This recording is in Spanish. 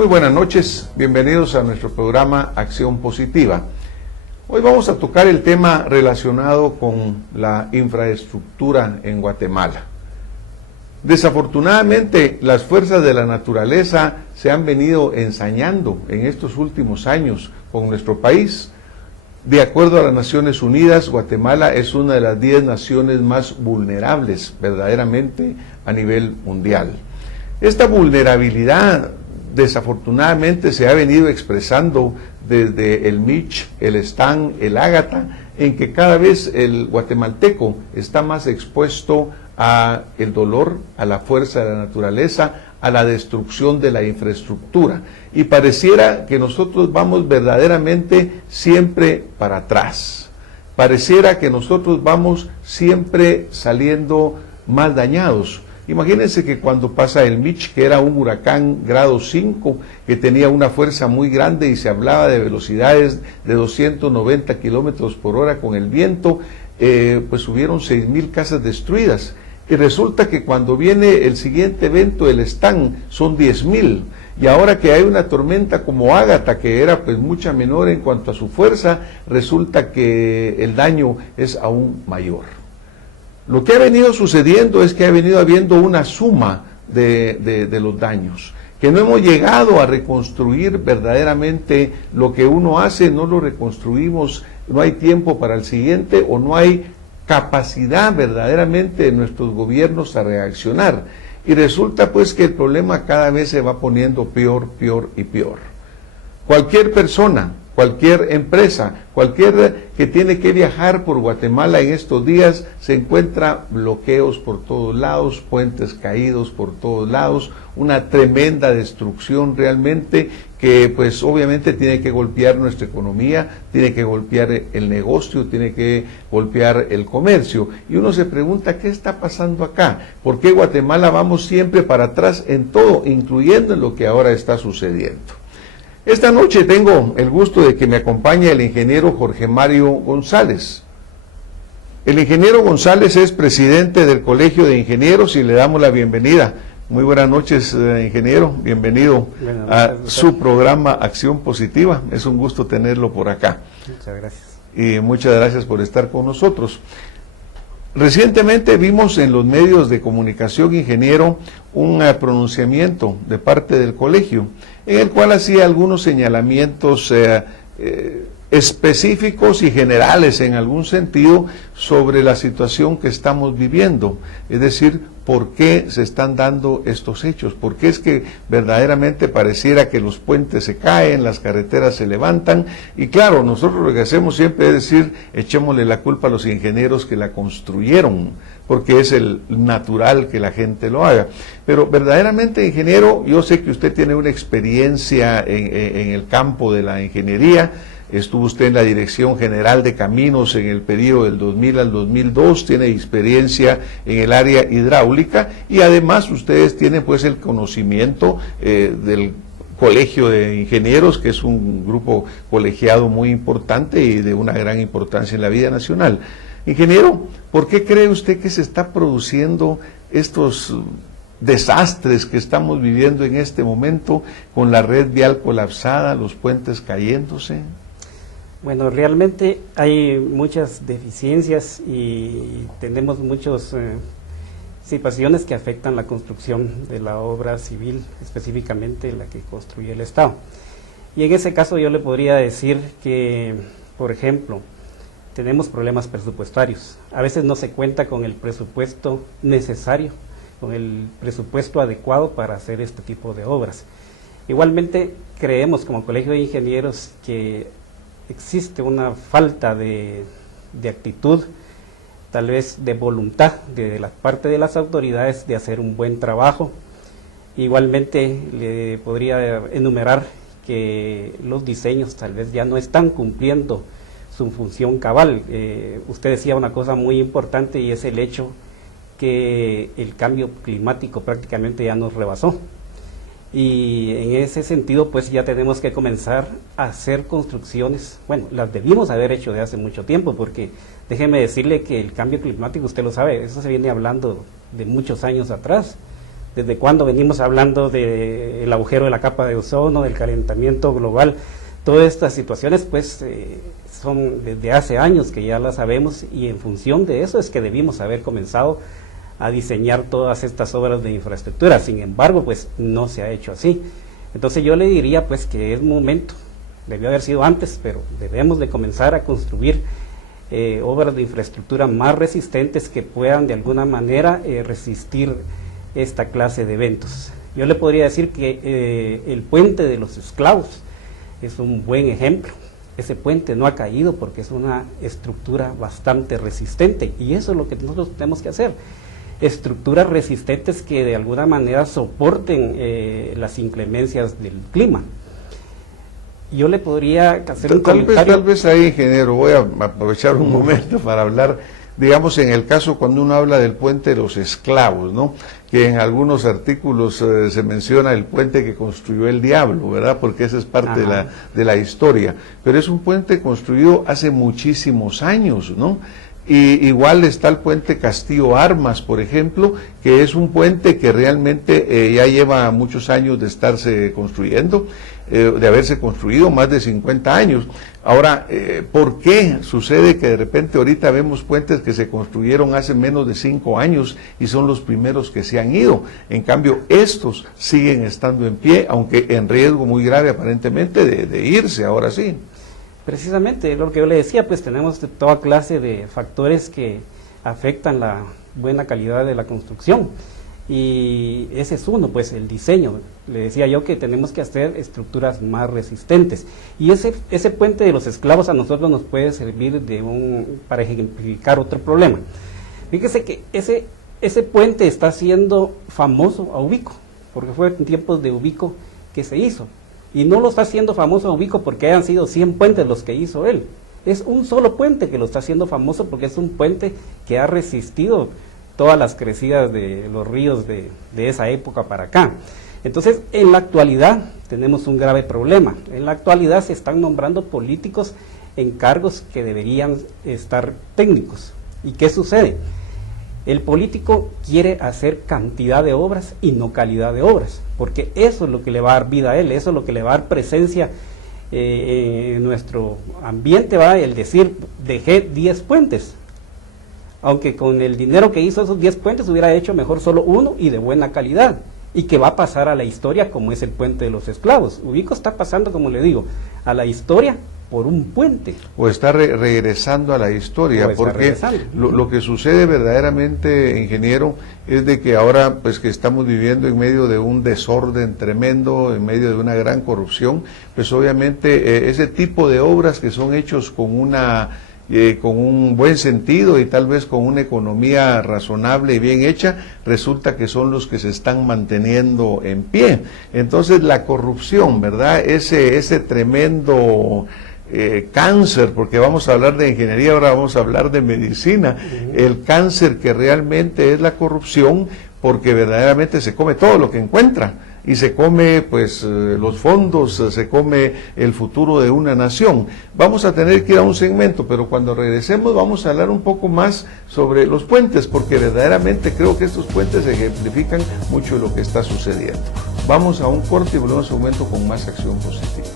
Muy buenas noches, bienvenidos a nuestro programa Acción Positiva. Hoy vamos a tocar el tema relacionado con la infraestructura en Guatemala. Desafortunadamente, las fuerzas de la naturaleza se han venido ensañando en estos últimos años con nuestro país. De acuerdo a las Naciones Unidas, Guatemala es una de las 10 naciones más vulnerables verdaderamente a nivel mundial. Esta vulnerabilidad desafortunadamente se ha venido expresando desde el Mitch, el Están, el Ágata, en que cada vez el guatemalteco está más expuesto a el dolor, a la fuerza de la naturaleza, a la destrucción de la infraestructura. Y pareciera que nosotros vamos verdaderamente siempre para atrás. Pareciera que nosotros vamos siempre saliendo más dañados. Imagínense que cuando pasa el Mitch, que era un huracán grado 5, que tenía una fuerza muy grande y se hablaba de velocidades de 290 kilómetros por hora con el viento, pues hubieron 6,000 casas destruidas. Y resulta que cuando viene el siguiente evento, el Están, son 10,000. Y ahora que hay una tormenta como Ágata, que era pues mucha menor en cuanto a su fuerza, resulta que el daño es aún mayor. Lo que ha venido sucediendo es que ha venido habiendo una suma de los daños, que no hemos llegado a reconstruir verdaderamente lo que uno hace, no lo reconstruimos, no hay tiempo para el siguiente o no hay capacidad verdaderamente de nuestros gobiernos a reaccionar. Y resulta pues que el problema cada vez se va poniendo peor, peor y peor. Cualquier persona, cualquier empresa, cualquier que tiene que viajar por Guatemala en estos días, se encuentra bloqueos por todos lados, puentes caídos por todos lados, una tremenda destrucción realmente que pues obviamente tiene que golpear nuestra economía, tiene que golpear el negocio, tiene que golpear el comercio. Y uno se pregunta, ¿qué está pasando acá? ¿Por qué Guatemala vamos siempre para atrás en todo, incluyendo en lo que ahora está sucediendo? Esta noche tengo el gusto de que me acompañe el ingeniero Jorge Mario González. El ingeniero González es presidente del Colegio de Ingenieros y le damos la bienvenida. Muy buenas noches, ingeniero. Bienvenido a su programa Acción Positiva. Es un gusto tenerlo por acá. Muchas gracias. Y muchas gracias por estar con nosotros. Recientemente vimos en los medios de comunicación, ingeniero, un pronunciamiento de parte del colegio, en el cual hacía algunos señalamientos específicos y generales en algún sentido sobre la situación que estamos viviendo, es decir, por qué se están dando estos hechos, por qué es que verdaderamente pareciera que los puentes se caen, las carreteras se levantan, y claro, nosotros lo que hacemos siempre es decir, echémosle la culpa a los ingenieros que la construyeron, porque es el natural que la gente lo haga. Pero verdaderamente, ingeniero, yo sé que usted tiene una experiencia en el campo de la ingeniería. Estuvo usted en la Dirección General de Caminos en el periodo del 2000 al 2002, tiene experiencia en el área hidráulica y además ustedes tienen pues el conocimiento del Colegio de Ingenieros, que es un grupo colegiado muy importante y de una gran importancia en la vida nacional. Ingeniero, ¿por qué cree usted que se está produciendo estos desastres que estamos viviendo en este momento con la red vial colapsada, los puentes cayéndose? Bueno, realmente hay muchas deficiencias y tenemos muchas situaciones que afectan la construcción de la obra civil, específicamente la que construye el Estado. Y en ese caso yo le podría decir que, por ejemplo, tenemos problemas presupuestarios. A veces no se cuenta con el presupuesto necesario, con el presupuesto adecuado para hacer este tipo de obras. Igualmente creemos como Colegio de Ingenieros que existe una falta de actitud, tal vez de voluntad de la parte de las autoridades de hacer un buen trabajo. Igualmente le podría enumerar que los diseños tal vez ya no están cumpliendo su función cabal. Usted decía una cosa muy importante y es el hecho que el cambio climático prácticamente ya nos rebasó. Y en ese sentido pues ya tenemos que comenzar a hacer construcciones, bueno, las debimos haber hecho de hace mucho tiempo, porque déjeme decirle que el cambio climático, usted lo sabe, eso se viene hablando de muchos años atrás, desde cuándo venimos hablando del agujero de la capa de ozono, del calentamiento global. Todas estas situaciones pues son desde hace años que ya las sabemos, y en función de eso es que debimos haber comenzado a diseñar todas estas obras de infraestructura. Sin embargo, pues no se ha hecho así. Entonces yo le diría pues que es momento, debió haber sido antes, pero debemos de comenzar a construir obras de infraestructura más resistentes que puedan de alguna manera resistir esta clase de eventos. Yo le podría decir que el puente de los esclavos es un buen ejemplo. Ese puente no ha caído porque es una estructura bastante resistente, y eso es lo que nosotros tenemos que hacer. Estructuras resistentes que de alguna manera soporten las inclemencias del clima. Yo le podría hacer un comentario. Tal vez ahí, ingeniero, voy a aprovechar un momento para hablar, digamos, en el caso cuando uno habla del puente de los esclavos, ¿no? Que en algunos artículos se menciona el puente que construyó el diablo, ¿verdad? Porque esa es parte de la historia. Pero es un puente construido hace muchísimos años, ¿no? Y igual está el puente Castillo Armas, por ejemplo, que es un puente que realmente ya lleva muchos años de estarse construyendo, de haberse construido más de 50 años. Ahora, ¿por qué sucede que de repente ahorita vemos puentes que se construyeron hace menos de 5 años y son los primeros que se han ido? En cambio, estos siguen estando en pie, aunque en riesgo muy grave aparentemente de irse, ahora sí. Precisamente, lo que yo le decía, pues tenemos toda clase de factores que afectan la buena calidad de la construcción, y ese es uno, pues el diseño. Le decía yo que tenemos que hacer estructuras más resistentes, y ese puente de los esclavos a nosotros nos puede servir para ejemplificar otro problema. Fíjese que ese puente está haciendo famoso a Ubico, porque fue en tiempos de Ubico que se hizo. Y no lo está haciendo famoso a Ubico porque hayan sido 100 puentes los que hizo él. Es un solo puente que lo está haciendo famoso porque es un puente que ha resistido todas las crecidas de los ríos de esa época para acá. Entonces, en la actualidad tenemos un grave problema. En la actualidad se están nombrando políticos en cargos que deberían estar técnicos. ¿Y qué sucede? El político quiere hacer cantidad de obras y no calidad de obras, porque eso es lo que le va a dar vida a él, eso es lo que le va a dar presencia en nuestro ambiente, va el decir, dejé 10 puentes, aunque con el dinero que hizo esos 10 puentes hubiera hecho mejor solo uno y de buena calidad, y que va a pasar a la historia como es el puente de los esclavos. Ubico está pasando, como le digo, a la historia por un puente. O está regresando a la historia, porque lo que sucede verdaderamente, ingeniero, es de que ahora pues que estamos viviendo en medio de un desorden tremendo, en medio de una gran corrupción, pues obviamente ese tipo de obras que son hechos con un buen sentido y tal vez con una economía razonable y bien hecha, resulta que son los que se están manteniendo en pie. Entonces la corrupción, ¿verdad? Ese tremendo cáncer, porque vamos a hablar de ingeniería, ahora vamos a hablar de medicina, el cáncer que realmente es la corrupción, porque verdaderamente se come todo lo que encuentra, y se come pues los fondos, se come el futuro de una nación. Vamos a tener que ir a un segmento, pero cuando regresemos vamos a hablar un poco más sobre los puentes, porque verdaderamente creo que estos puentes ejemplifican mucho de lo que está sucediendo. Vamos a un corte y volvemos a un momento con más Acción Positiva.